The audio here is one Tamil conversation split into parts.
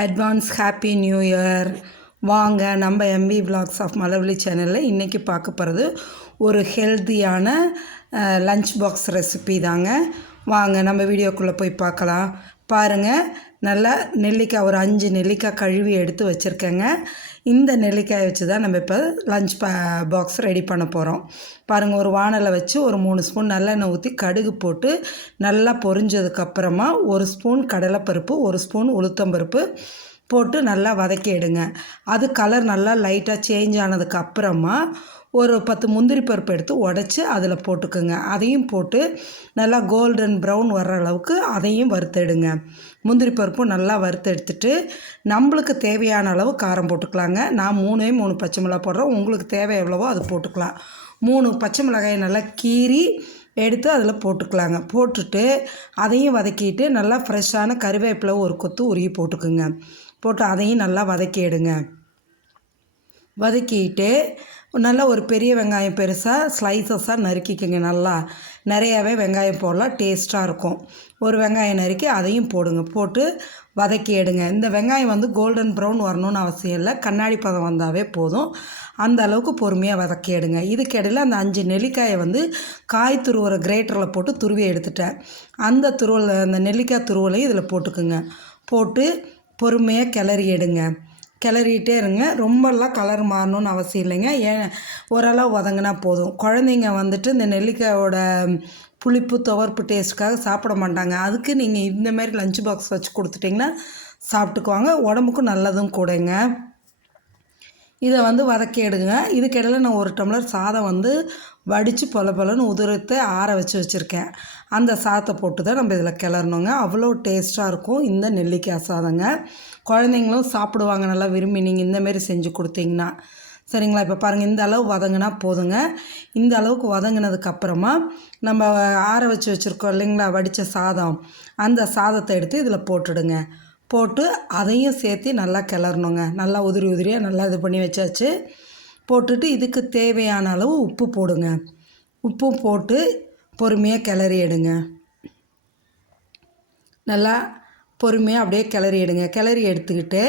Advance happy new year. வாங்க நம்ம எம்பி விலாக்ஸ் ஆஃப் மலர்விழி சேனலில் இன்றைக்கி பார்க்க போகிறது ஒரு ஹெல்த்தியான லஞ்ச் பாக்ஸ் ரெசிபி தாங்க. வாங்க நம்ம வீடியோக்குள்ளே போய் பார்க்கலாம். பாருங்கள், நல்லா நெல்லிக்காய் ஒரு 5 நெல்லிக்காய் கழுவி எடுத்து வச்சுருக்கேங்க. இந்த நெல்லிக்காயை வச்சு தான் நம்ம இப்போ லஞ்ச் பாக்ஸ் ரெடி பண்ண போகிறோம். பாருங்கள், ஒரு வானலை வச்சு ஒரு 3 ஸ்பூன் நல்லெண்ணெய் ஊற்றி கடுகு போட்டு நல்லா பொரிஞ்சதுக்கப்புறமா 1 ஸ்பூன் கடலைப்பருப்பு, 1 ஸ்பூன் உளுத்தம்பருப்பு போட்டு நல்லா வதக்கி எடுங்க. அது கலர் நல்லா லைட்டாக சேஞ்ச் ஆனதுக்கப்புறமா ஒரு 10 முந்திரி பருப்பு எடுத்து உடச்சி அதில் போட்டுக்குங்க. அதையும் போட்டு நல்லா கோல்டன் ப்ரௌன் வர்ற அளவுக்கு அதையும் வறுத்தெடுங்க. முந்திரி பருப்பும் நல்லா வறுத்தெடுத்துட்டு நம்மளுக்கு தேவையான அளவு காரம் போட்டுக்கலாங்க. நான் 3 பச்சை மிளகாய் போடுறேன். உங்களுக்கு தேவை எவ்வளவோ அது போட்டுக்கலாம். 3 பச்சை மிளகாயை நல்லா கீறி எடுத்து அதில் போட்டுக்கலாங்க. போட்டுட்டு அதையும் வதக்கிட்டு நல்லா ஃப்ரெஷ்ஷான கருவேப்பிலை ஒரு கொத்து உருகி போட்டுக்குங்க. போட்டு அதையும் நல்லா வதக்கி எடுங்க. வதக்கிட்டு நல்லா ஒரு பெரிய வெங்காயம் பெருசாக ஸ்லைசஸாக நறுக்கிக்கோங்க. நல்லா நிறையாவே வெங்காயம் போடலாம், டேஸ்ட்டாக இருக்கும். ஒரு வெங்காயம் நறுக்கி அதையும் போடுங்க. போட்டு வதக்கி எடுங்க. இந்த வெங்காயம் வந்து கோல்டன் ப்ரௌன் வரணும்னு அவசியம் இல்லை, கண்ணாடி பதம் வந்தாவே போதும். அந்த அளவுக்கு பொறுமையாக வதக்கி எடுங்க. இதுக்கிடையில் அந்த 5 நெல்லிக்காயை வந்து காய் துருவுற கிரேட்டரில் போட்டு துருவி எடுத்துட்டேன். அந்த நெல்லிக்காய் துருவலையும் இதில் போட்டுக்குங்க. போட்டு பொறுமையாக கிளறி எடுங்க. கிளறிட்டே இருங்க. ரொம்பலாம் கலர் மாறணும்னு அவசியம் இல்லைங்க. ஓரளவு வதங்கினா போதும். குழந்தைங்க வந்துட்டு இந்த நெல்லிக்காயோட புளிப்பு துவர்ப்பு டேஸ்ட்டுக்காக சாப்பிட மாட்டாங்க. அதுக்கு நீங்கள் இந்தமாரி லஞ்ச் பாக்ஸ் வச்சு கொடுத்துட்டிங்கன்னா சாப்பிட்டுக்குவாங்க. உடம்புக்கும் நல்லதும் கூடங்க. இதை வந்து வதக்கி எடுங்க. இதுக்கிடையில் நான் 1 டம்ளர் சாதம் வந்து வடித்து பொலன்னு உதிரத்தை ஆற வச்சுருக்கேன். அந்த சாதத்தை போட்டு தான் நம்ம இதில் கிளறணுங்க. அவ்வளோ டேஸ்ட்டாக இருக்கும் இந்த நெல்லிக்காய் சாதங்க. குழந்தைங்களும் சாப்பிடுவாங்க நல்லா விரும்பி நீங்கள் இந்தமாரி செஞ்சு கொடுத்தீங்கன்னா. சரிங்களா? இப்போ பாருங்கள், இந்த அளவு வதங்கினா போதுங்க. இந்த அளவுக்கு வதங்கினதுக்கப்புறமா நம்ம ஆற வச்சுருக்கோம் இல்லைங்களா வடித்த சாதம், அந்த சாதத்தை எடுத்து இதில் போட்டுடுங்க. போட்டு அதையும் சேர்த்து நல்லா கிளறணுங்க. நல்லா உதிரியாக நல்லா இது பண்ணி வச்சாச்சு. போட்டுட்டு இதுக்கு தேவையான அளவு உப்பு போடுங்க. உப்பும் போட்டு பொறுமையாக கிளறி எடுங்க. நல்லா பொறுமையாக அப்படியே கிளறி எடுங்க. கிளறி எடுத்துக்கிட்டு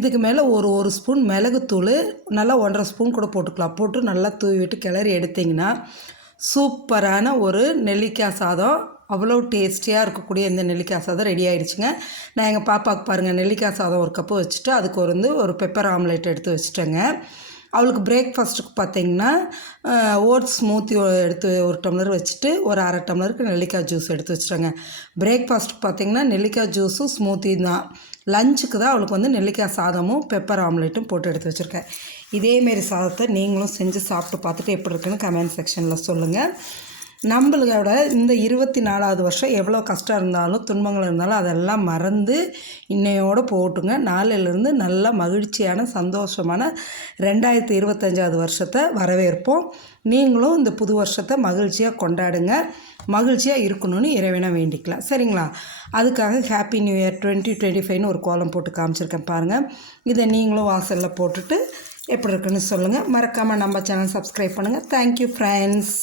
இதுக்கு மேலே ஒரு ஸ்பூன் மிளகுத்தூள், நல்லா 1.5 ஸ்பூன் கூட போட்டுக்கலாம். போட்டு நல்லா தூவி விட்டு கிளறி எடுத்திங்கன்னா சூப்பரான ஒரு நெல்லிக்காய் சாதம், அவ்வளோ டேஸ்டியாக இருக்கக்கூடிய இந்த நெல்லிக்காய் சாதம் ரெடி ஆகிடுச்சுங்க. நான் எங்கள் பாப்பாவுக்கு பாருங்கள், நெல்லிக்காய் சாதம் 1 கப்பு வச்சுட்டு அதுக்கு ஒரு பெப்பர் ஆம்லேட் எடுத்து வச்சுட்டேங்க. அவளுக்கு பிரேக்ஃபாஸ்ட்டுக்கு பார்த்திங்கன்னா ஓட்ஸ் ஸ்மூத்தி எடுத்து 1 டம்ளர் வச்சுட்டு ஒரு 1/2 டம்ளருக்கு நெல்லிக்காய் ஜூஸ் எடுத்து வச்சுட்டேங்க. பிரேக்ஃபாஸ்ட்டுக்கு பார்த்திங்கன்னா நெல்லிக்காய் ஜூஸும் ஸ்மூத்தி தான். லஞ்சுக்கு தான் அவளுக்கு வந்து நெல்லிக்காய் சாதமும் பெப்பர் ஆம்லேட்டும் போட்டு எடுத்து வச்சுருக்கேன். இதேமாரி சாதத்தை நீங்களும் செஞ்சு சாப்பிட்டு பார்த்துட்டு எப்படி இருக்குன்னு கமெண்ட் செக்ஷனில் சொல்லுங்கள். நம்மளோட இந்த 24வது வருஷம் எவ்வளோ கஷ்டம் இருந்தாலும் துன்பங்கள் இருந்தாலும் அதெல்லாம் மறந்து இன்னையோடு போட்டுங்க. நாளிலிருந்து நல்ல மகிழ்ச்சியான சந்தோஷமான 2025வது வருஷத்தை வரவேற்போம். நீங்களும் இந்த புது வருஷத்தை மகிழ்ச்சியாக கொண்டாடுங்க. மகிழ்ச்சியாக இருக்கணும்னு இறைவனை வேண்டிக்கலாம். சரிங்களா? அதுக்காக ஹாப்பி நியூ இயர் 2025ன்னு ஒரு கோலம் போட்டு காமிச்சிருக்கேன் பாருங்கள். இதை நீங்களும் வாசலில் போட்டுட்டு எப்படி இருக்குன்னு சொல்லுங்கள். மறக்காமல் நம்ம சேனல் சப்ஸ்கிரைப் பண்ணுங்கள். Thank you friends.